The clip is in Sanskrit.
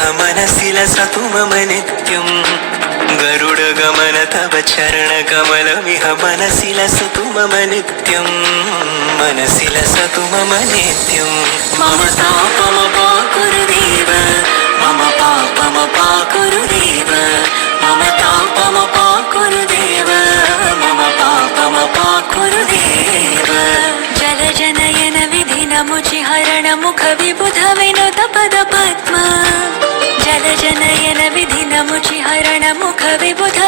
गमनमिह मनसि लसतु मम नित्यम् गरुडगमन तव चरणकमलमिह मनसि लसतु मम नित्यम् मनसि लसतु मम नित्यम् मम तापमपाकुरुदेव मम पापमपाकुरुदेव मम तापमपाकुरुदेव मम पापमपाकुरुदेव जलजनयन विधिनमुचिहरण मुख विबुध विनुत पद पद्म जलजनयन विधिनमुचिहरण मुख विबुध